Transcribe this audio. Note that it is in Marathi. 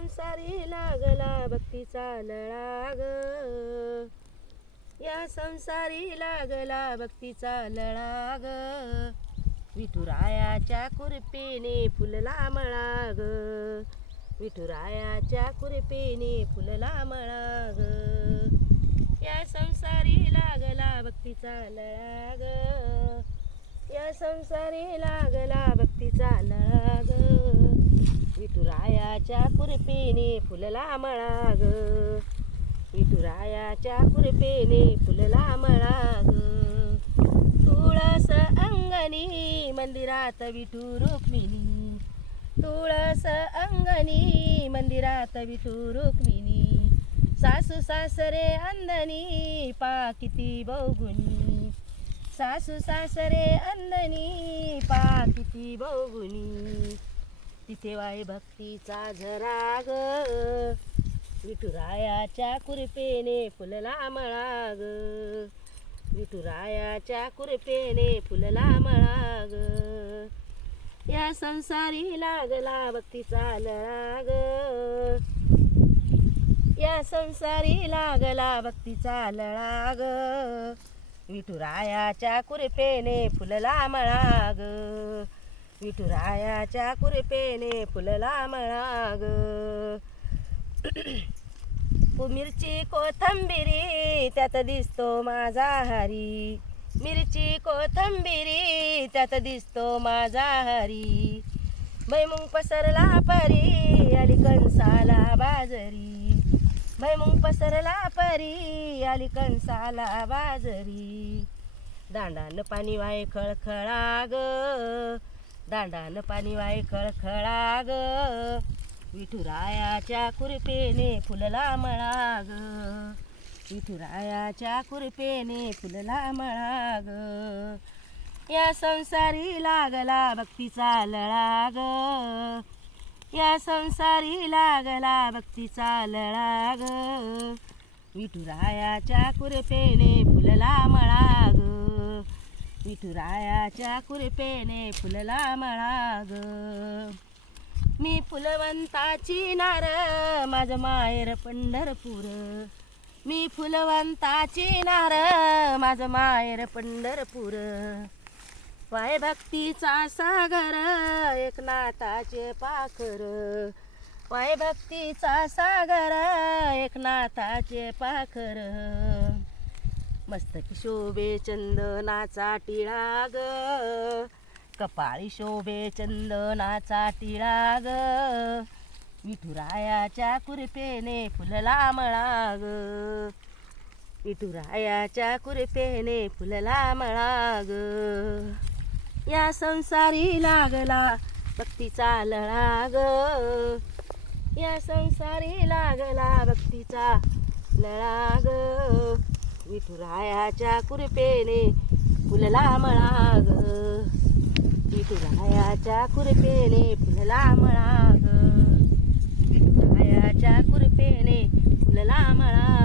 संसारी लागला भक्तीचा लळा ग या संसारी लागला भक्तीचा लळा ग विठुरायाच्या कुरपेने फुलला मळा ग विठुरायाच्या कुरपेने फुलला मळा ग या संसारी लागला भक्तीचा लळा ग या संसारी लागला भक्तीचा लळा ग विठुरायाच्या कुरपीने फुलला मळा ग विठुरायाच्या कुरपीने फुलला मळा ग तुळस अंगणी मंदिरात विठू रुक्मिणी. तुळस अंगणी मंदिरात विठू रुक्मिणी. सासू सासरे अंदनी पा किती बहुगुणी सासू सासरे अंदनी पा किती बहुगुणी तिथे वाई भक्तीचा झराग ग विठुरायाच्या कुरपेने फुलला मळा ग विठुरायाच्या कुरपेने फुलला मळा ग या संसारी लागला भक्तीचा लळा ग या संसारी लागला भक्तीचा लळाग विठुरायाच्या कुरपेने फुलला मळाग. विठुरायाच्या कुरपेने फुलला मळा मिरची कोथंबिरी त्यात दिसतो माझा हरी. मिरची कोथंबिरी त्यात दिसतो माझा हरी. भैमुंग पसरला परी आली कणसाला बाजरी. भैमुंग पसरला परी आली कणसाला बाजरी. दांडान पाणी वाय खळखळा ग दांडान पाणी वाय खळखळा ग विठुरायाच्या कुरपेने फुलला मळा ग विठुरायाच्या कुरपेने फुलला मळा ग या संसारी लागला भक्तीचा लळा ग या संसारी लागला भक्तीचा लळा ग विठुरायाच्या कुरपेने फुलला मळा ग विठुरायाच्या कुरपेने फुलला मळा ग मी फुलवंताची नार माझं माहेर पंढरपूर. मी फुलवंताची नार माझं माहेर पंढरपूर. वाय भक्तीचा सागर एकनाथाचे पाखर. वाय भक्तीचा सागर एकनाथाचे पाखर. मस्तकी शोभे चंदनाचा टिळा ग. कपाळी शोभे चंदनाचा टिळा ग. विठुरायाच्या कुरपेने फुलला मळा ग. विठुरायाच्या कुरपेने फुलला मळा ग. या संसारी लागला भक्तीचा लळा ग. या संसारी लागला भक्तीचा लळा ग. विठुरायाच्या कुरपेने फुलला मळाग. विठुरायाच्या कुरपेने फुलला मळाग. विठुरायाच्या कुरपेने फुलला मळाग.